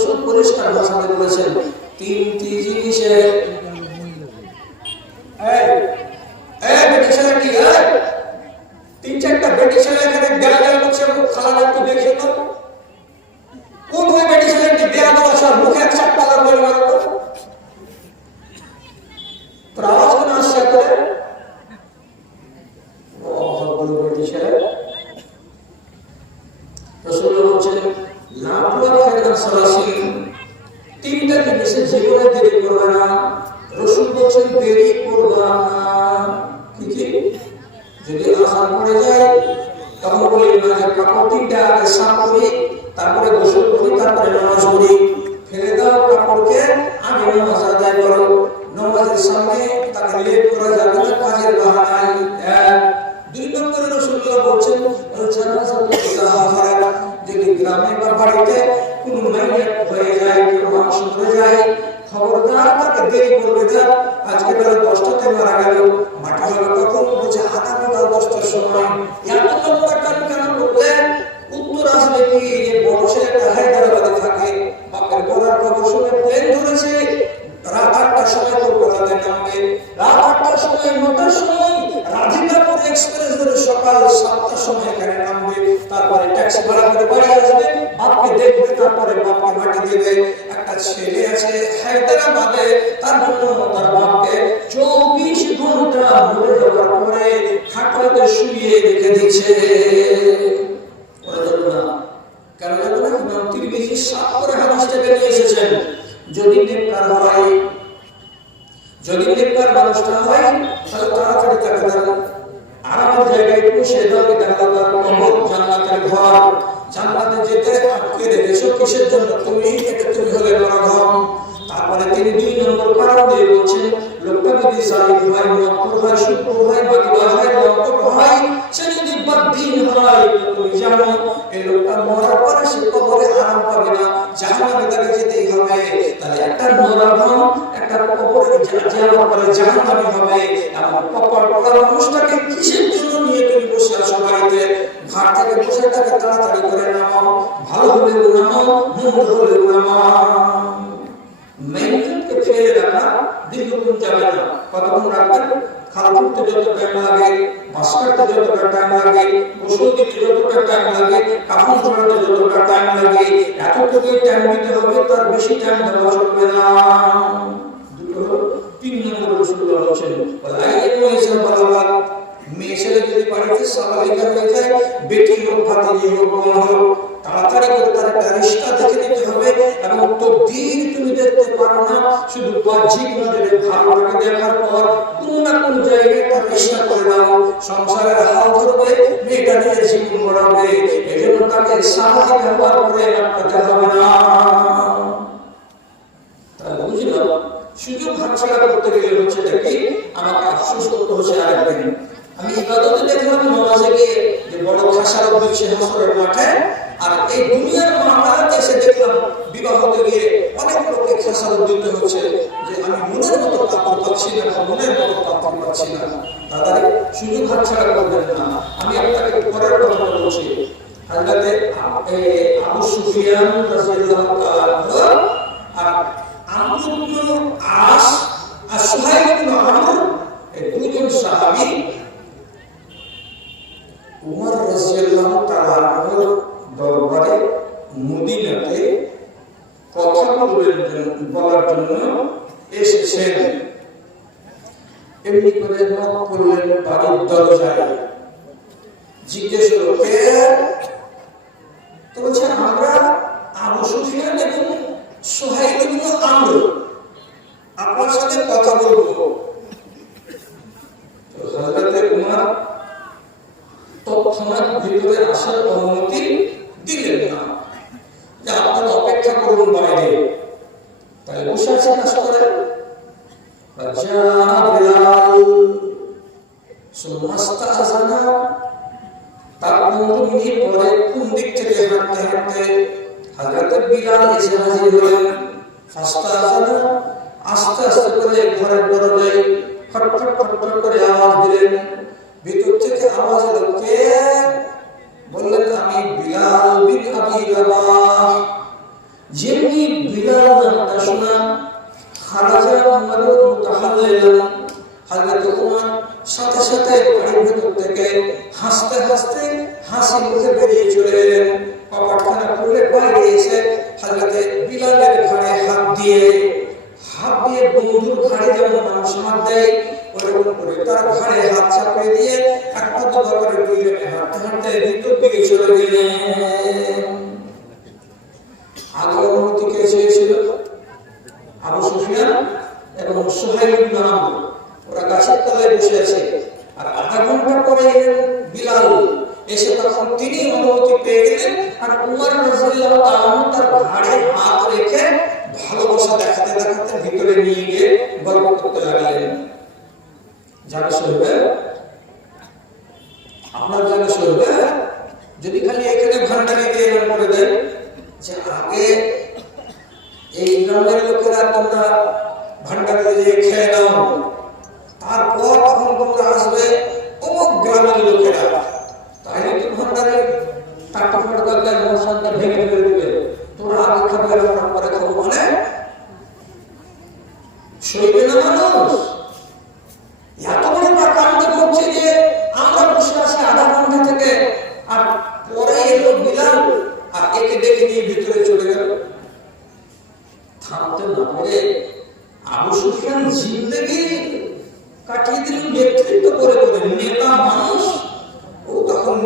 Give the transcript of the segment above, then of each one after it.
রসুল পরিষ্কার ভাষাতে বলেছেন, তিনটি জিনিসে? তিন চারটা বেটি ছেলে এখানে গায়ে গায়ে করছে খালা একটু দেখিয়ে তো কোন ওই বেটি ছেলেটি দেয়া দেওয়া সব মুখে এক চাপটা লাগবে মারো তোর আওয়াজ কেন আসছে করে বড় বেটি ছেলে রসুল্লাহ বলছেন লাভলা ফায়দা সালাসিন তিনটা জিনিসে জীবনে দেরি করবে না রসুল বলছেন দেরি করবে না। যদি আসার পড়ে যায়, তখন বলি, না যে কাপড় তিনটা আগে সাফ করি তারপরে গোসল করি, তারপরে নামাজ পড়ি। ফেলে দাও কাপড়কে আমি নামাজ আদায় করো। নামাজের সামনে তাকে লেট করা যাবে না, কাজের বাহানায় দুই নম্বরে রসুল্লাহ বলছেন যদি গ্রামে বা বাড়িতে কোন মাইয়া গেল মাঠে কখন বলছে আগামী দশটার সময় বেরিয়ে এসেছেন। যদি নেককার হয়, যদি নেককার মানুষটা হয়, তাহলে তাড়াতাড়ি তাকে তারা আরামের জায়গায় পৌঁছে দাও এটা আল্লাহর কবর, জান্নাতের ঘর। জান্নাতে যেতে আটকে রেখেছো কিসের জন্য? তুমি এটা তুমি হলে নরকম তারপরে তিনি দুই নম্বর কারণ দিয়ে বলছেন, লোকটা যদি সালিম হয়, মক্কর হয়, শুক্র হয় বাকিবা হয় লক্কর হয়, সে যদি বদ্দিন হয় তুমি জানো, এই লোকটা মরার পরে সে কবরে আরাম পাবে না। জাহান্নামে তাকে যেতেই হবে। তাহলে একটা নরকম একটা কবরে যাওয়ার পরে জাহান্নামে হবে। এমন কবর পড়া মানুষটাকে কিসের জন্য নিয়ে তুমি বসে আছো বাড়িতে? ঘাট থেকে বসে তাকে তাড়াতাড়ি করে নামাও। ভালো হলে নামাও, মন্দ হলে নামাও। মেইনটেনকে ফেলে রাখা দীর্ঘক্ষণ যাবে না। কতক্ষণ রাখবেন খাল করতে যত টাইম লাগে যতটা টাইম লাগে গোসল দিতে যতটা টাইম লাগে, কাপড় ধরাতে যতটা টাইম লাগে। এতটুকুই টাইম দিতে হবে, তার বেশি টাইম দেওয়া চলবে না। তিন নম্বর রসুল্লাহ বলছেন মেয়ে ছেলে যদি বাড়িতে স্বাভাবিক হয়ে যায়, বেটি হোক, ভাতি হোক হোক শুধু বাহ্যিক নজরে ভালোটাকে দেখার সুযোগ হাতছাড়া করতে গেলে হচ্ছে আমাকে আফসোস করতে হচ্ছে আরেকদিন। আমি ইবাদতে দেখলাম নমাজে গিয়ে যে বড় খাসার হচ্ছে হাসরের মাঠে, আর এই দুনিয়ার মামলাতে এসে দেখলাম বিবাহতে গিয়ে অনেক লোককে খাসার দিতে হচ্ছে যে আমি মনের মতো কাপড় পাচ্ছি না মনের মতো কাপড় পাচ্ছি না। তাদের সুযোগ হাতছাড়া করবেন না। আমি আপনাকে পরের কথা বলছি হাজরাতে আবু সুফিয়ান রাদিয়াল্লাহু তাআলা আর আমর ইবনে আস আর সুহাইল ইবনে আমর এই দুজন সাহাবী উমর রাদিয়াল্লাহু তাআলা আনহুর দরবারে মদিনাতে কথা বলবেন বলার জন্য এসেছেন এমনি করে নক করলেন বাড়ির দরজায় জিজ্ঞেস করল কে? তো বলছেন আমরা হাজরত বিলাল এসে হাজির হলেন। ফাস্তাযানা আস্তে আস্তে করে ঘরের দরজায় ফটফট ফটফট করে আওয়াজ দিলেন। ভিতর থেকে আওয়াজ এলো, কে? বললেন, আমি বিলাল বিন আবি রাবাহ যেমনি বিলাল নামটা শোনা খারাজা আমাদের মুতাহাল্লিলান হযরত ওমর সাথে সাথে বাড়ির ভেতর থেকে হাসতে হাসতে হাসি মুখে বেরিয়ে চলে এলেন। কপাটখানা খুলে বাইরে এসে হযরত বিলালের ঘাড়ে হাত দিয়ে। হাত দিয়ে বন্ধুর ঘাড়ে যেমন মানুষ হাত দেয়, ওরকম করে তার ঘাড়ে হাত চাপিয়ে দিয়ে একটা দরবারে দুইজনে হাঁটতে হাঁটতে ভিতর দিকে চলে গেলেন। আগে অনুমতি কে চেয়েছিল? আবু সুফিয়ান এবং সুহাইল আমর। ওরা গাছের তলায় বসে আছে। আর আধা ঘণ্টা পরে এলেন বিলাল। এসে তখন তিনি অনুমতি পেয়ে গেলেন আর উমর রাদিয়াল্লাহু তাআলা তার ঘাড়ে হাত রেখে ভালোবাসা দেখাতে দেখাতে ভিতরে নিয়ে গিয়ে গল্প করতে লাগলেন। যারা শুনবে আপনার জায়গা শুনবে যদি খালি এখানে ভান্ডারি দিয়ে এরকম করে দেন যে আগে এই গ্রামের লোকেরা তোমরা ভান্ডারে খেয়ে নাও তারপর তখন তোমরা আসবে অমুক গ্রামের লোকেরা তাহলে তো ভান্ডারে টাকা ফাটা মশানটা ভেঙে ফেলে দিবে। তোমরা আগে খাবে পরে খাব মানে সইবে না মানুষ? এত বড় কাণ্ড করছে যে আমরা বসে আছি আধা ঘণ্টা থেকে আর পরে এলো বিলাল আর একে ডেকে নিয়ে ভিতরে চলে গেল। থামতে না পারে আবু সুফিয়ান জিন্দগি কাটিয়ে দিলেন নেতৃত্ব করে করে নেতা মানুষ ও তখন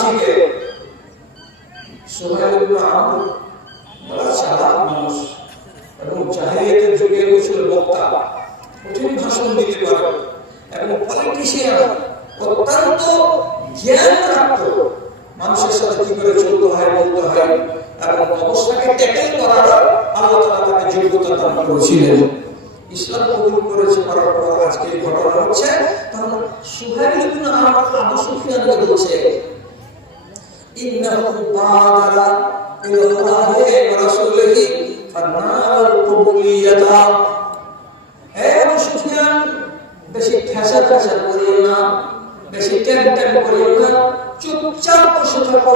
সাথীকে সোহেল ইবনে আমর বড় চালাক মানুষ এবং জাহিলিয়াতের যুগে ও বক্তা। কঠিন ভাষণ দিতে পারে। এবং পলিটিশিয়ান অত্যন্ত জ্ঞান রাখত মানুষের সাথে কি করে চলতে হয়, বলতে হয়। এবং অবস্থাকে ট্যাকেল করার আল্লাহ তাআলা তাকে যোগ্যতা দান করেছিলেন। ইসলাম কবুল করেছে, করার পর আজকে ঘটনা হচ্ছে তখন সুহাইল ইবনে আমর আবু সুফিয়ানকে বলছে إنه بادر إلى الله ورسوله فنال القبولية হে আবু সুফিয়ান বেশি ঠেসা ঠেসা করিও না বেশি ট্যান ট্যান করিও না চুপচাপ বসে থাকো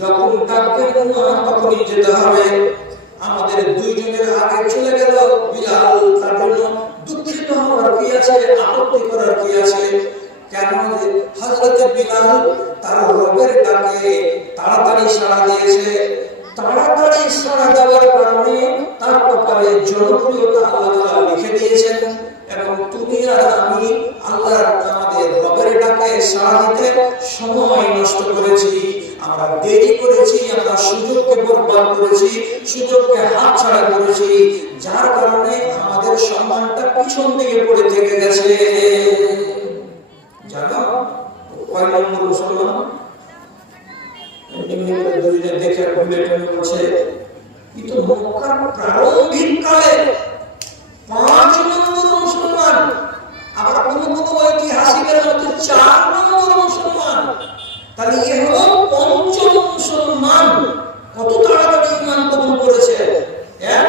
যখন ডাকবেন না তখনই যেতে হবে আমাদের দুইজনের আগে চলে গেল বিলাল তার জন্য দুঃখিত হওয়ার কি আছে আপত্তি করার কি আছে কেন যে হযরত বিলাল তার রবের ডাকে তাড়াতাড়ি সাড়া দিয়েছে। তাড়াতাড়ি সাড়া দেওয়ার কারণে তার কপালে জনপ্রিয়তা আল্লাহ লিখে দিয়েছেন এবং তুমি আর আমি আল্লাহর আমাদের রবের ডাকে সাড়া দিতে সময় নষ্ট করেছি। আমরা দেরি করেছি, আমরা সুযোগকে বরবাদ করেছি, সুযোগকে হাতছাড়া করেছি, যার কারণে আমাদের সম্মানটা পিছন দিকে পড়ে থেকে গেছে। কিন্তু মক্কার প্রারম্ভিক পাঁচ নম্বর মুসলমান। আবার কোন কোন চার নম্বর মুসলমান তাহলে পঞ্চম মুসলমান কত তাড়াতাড়ি ইমান কবুল করেছে হ্যাঁ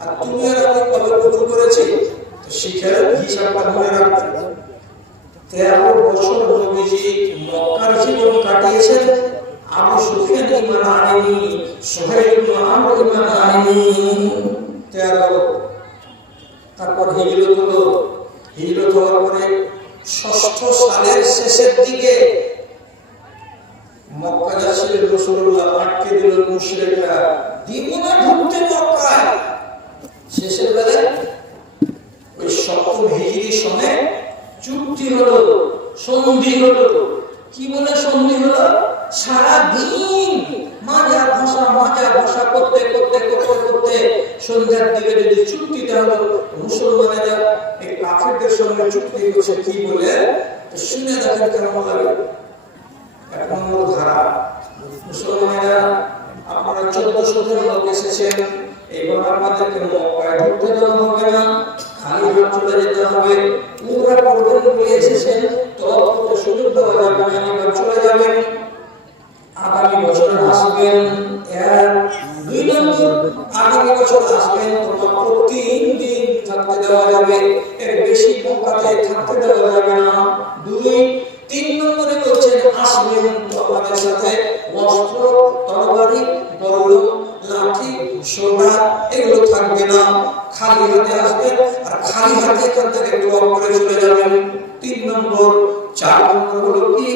আর তুমি আর আমি কবে কবুল করেছি তো শিখের হিসাবটা মনে রাখবেন তেরো বছর নবীজি মক্কার জীবন কাটিয়েছেন আবু সুফিয়ান ইমান আনেনি সোহেল ইবনে আমর ইমান আনেনি তেরো তারপর হিজরত হলো হিজরত হওয়ার পরে ষষ্ঠ সালের শেষের দিকে মক্কা যাচ্ছিলেন রসুল্লাহ আটকে দিল মুশরিকরা দিব না ঢুকতে মক্কায় সন্ধি হলো। কি বলে সন্ধি হলো? সারা দিন মাজা ভাষা মাজা ভাষা করতে করতে করতে করতে সন্ধ্যার দিকে যদি চুক্তিতে হলো, মুসলমানেরা এই কাফেরদের সঙ্গে চুক্তি করছে, কি বলে? শুনে দেখেন কেমন লাগে। এক নম্বর ধারা। মুসলমানেরা আপনারা চোদ্দ শতের লোক এসেছেন এবার আমাদেরকে মক্কায় ঢুকতে দেওয়া হবে না, খালি হাত চলে যেতে হবে। পুরা বলে এসেছেন তরফ না এবার চলে যাবেন। আগামী বছর আসবেন, এর দুই নম্বর আগামী বছর আসবেন দিন থাকতে দেওয়া যাবে। এর বেশি মক্কাতে থাকতে দেওয়া যাবে না। দুই, তিন নম্বরে বলছেন আসবেন তো আমাদের সাথে অস্ত্র তরবারি বড় লাঠি সোনা এগুলো থাকবে না। খালি হাতে আসবেন আর খালি হাতে এখান থেকে দোয়া করে চলে যাবেন তিন নম্বর চার নম্বর হলো কি?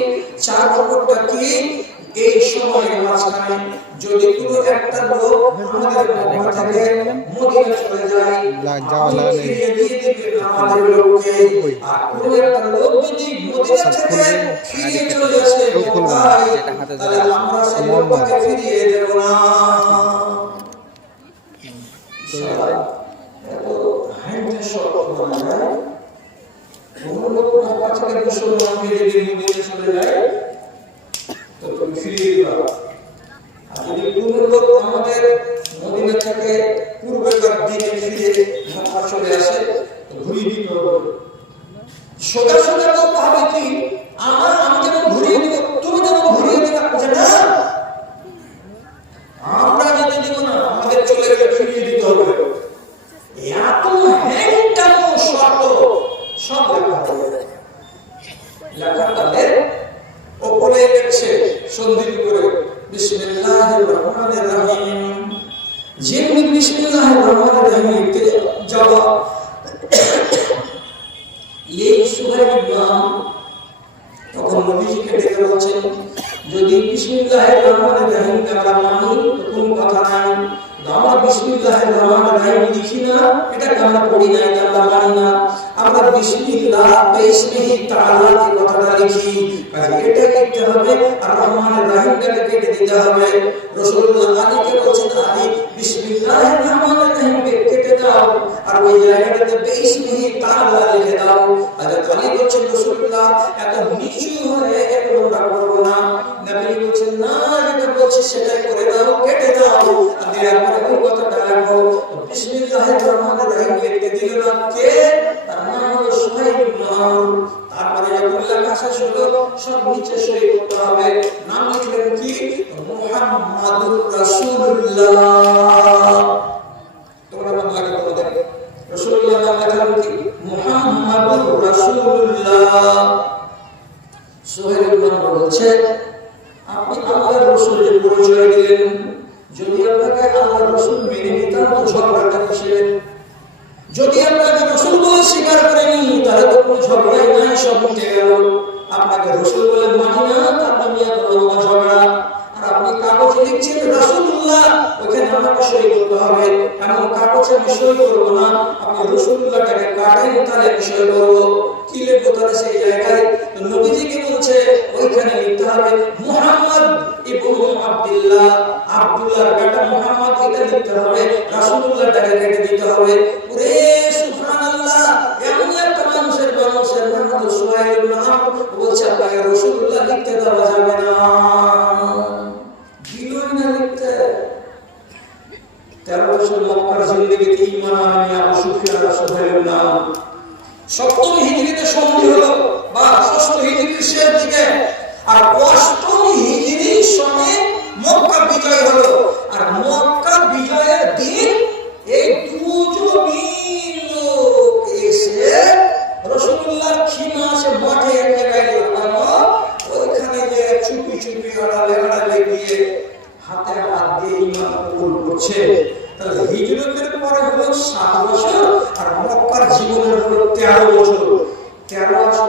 চার নম্বরটা কি? এই সময়ের মাঝখানে যদি কোনো একটা লোক আমাদের মক্কা থেকে মদিনা চলে যায় যাওয়া লাগে। দিয়ে দিবেন আমাদের লোককে। আর কোনো একটা লোক যদি মদিনা থেকে চলে আসে দেব না শালা, এত হ্যাংটে শর্ত বানায়। কোনো লোক মক্কা থেকে মুসলমানকে যদি মদিনা চলে যায় তো তুমি ফিরিয়ে দিবা আর যদি কোনো লোক আমাদের মদিনা থেকে পূর্বেকার দিনে ফিরে মক্কা চলে আসে তো ঘুরিয়ে দিতে হবে সোজা সোজা লোক ভাবে কি আমার আমি যেন ঘুরিয়ে দিব তুমি যেন ঘুরিয়ে দিবা যে না আমরা যেতে দিব না আমাদের চলে গেলে ফিরিয়ে দিতে হবে এত হ্যাংটানো শর্ত সব লেখা হবে লেখা তাদের ওপরে লেখছে সন্ধি করে বিসমিল্লাহির রহমানির রহিম যেমনি বিসমিল্লাহির রহমানির রহিম লিখতে যাওয়া এই সুরার নাম তখন নবীজিকে ডেকে বলছেন, যদি বিসমিল্লাহির রহমানির রহিম আমরা মানি কোনো কথা নাই। আমরা বিসমিল্লাহির রহমানির রহিম লিখি না এটা আমরা পড়ি না, এটা আমরা মানি না। আমরা বিসমিল্লাহ বিসমিহি তাআলা এই কথাটা লিখি। কাজে এটা লিখতে হবে, আর রহমানির রহিমটাকে কেটে দিতে হবে। রাসূলুল্লাহ আলীকে বলছেন, আলী, বিসমিল্লাহির রহমানির রহিম দাও, আর ওই জায়গাটাতে বেশ বিসমিহি তাআলা লিখে দাও। আর আলী বলছেন রাসূলুল্লাহ এত নিচু হয়ে এগুলোটা করব না। নবী বলছেন, না, যেটা বলছি সেটাই করে দাও, কেটে দাও। আর দেওয়ার ওই কথাটা রাখো। বিসমিল্লাহির রহমানির রহিম লিখতে দিল না কে? তার নাম হলো সুহাইব ইবনে তারপরে যখন লেখা শেষ সব নিচে সই করতে হবে। নাম লিখলেন কি? মুহাম্মাদুর রাসূলুল্লাহ তোমরা বাংলা লেখা করো দেখো রাসূলুল্লাহ লেখা কি? মুহাম্মাদুর রাসূলুল্লাহ। যদি আপনাকে আল্লাহর রাসূল মেনে যদি আপনাকে রসুল বলে করেনি, তাহলে ঝগড়াই সব আপনাকে রসুল বলে মানি না, তার নামে ঝগড়া। কাগজ লিখছেন রাসূলুল্লাহ ওখানে আমাকে সই করতে হবে। এমন কাগজে আমি সই করব না। আপনি রসুল্লাহটাকে কাটেন তাহলে আমি সই করব। কি লিখব তাহলে সেই জায়গায়? নবীজিকে বলছে, ওইখানে লিখতে হবে, মুহাম্মদ ইবনু আব্দুল্লাহ। আব্দুল্লাহর বেটা মুহাম্মদ, এটা লিখতে হবে, রাসূলুল্লাহটাকে কেটে দিতে হবে। ওরে সুবহানাল্লাহ, এমন একটা মানুষের মানুষের নাম সুহাইল ইবনে আমর বলছে, আপনাকে রাসূলুল্লাহ লিখতে দেওয়া যাবে না দিলই না লিখতে তেরো বছর মক্কার জিন্দেগিতে ঈমান আনে আবু সুফিয়ান আর সুহাইল সপ্তম হিজরিতে সন্ধি হলো, বা ষষ্ঠ হিজরির দিকে। আর অষ্টম হিজরির সময় মক্কা বিজয় হলো। আর মক্কা বিজয়ের দিন এই দুজনই লোক এসে রসুল্লাহর খিমা সে মাঠে এক জায়গায় ওইখানে যে চুপি চুপি আড়ালে আড়ালে হাতে হাত দিয়ে ইমান কবুল করছে। তাহলে হিজরতের পরে হলো সাত বছর আর মক্কার জীবনের হলো তেরো বছর। তেরো বছর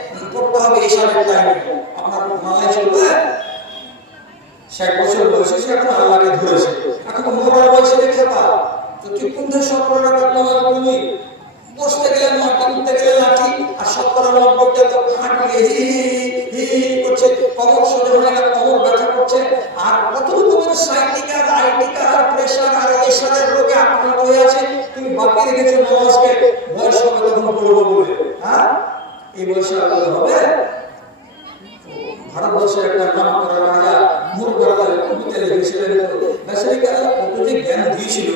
হবে ইশারের টাইমে আপনার মাথায় চলবে। ষাট বছর বয়সে সে এখন আল্লাহকে ধরেছে। এখন মোড়া বয়সে দেখে পা তো টাকা নামাজ পড়বি বসতে গেলে মাটি উঠতে গেলে লাঠি আর সত্তর নব্বইটা তো হাঁটলে হি হি হি করছে। কমর সোজা হয়ে গেলে ব্যথা করছে। আর কত রকমের সাইটিকার আইটিকার প্রেশার আর এসারের রোগে আক্রান্ত হয়ে আছে? তুমি বাকি রেখেছো নামাজকে বয়স হবে তখন পড়ব বলে? হ্যাঁ? এই বয়সে আলাদা হবে। ভারতবর্ষে একটা নাম করা রাজা কত যে জ্ঞান দিয়েছিল?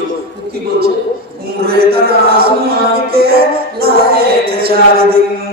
কি বলছে, উমরে লায়েক চার দিন।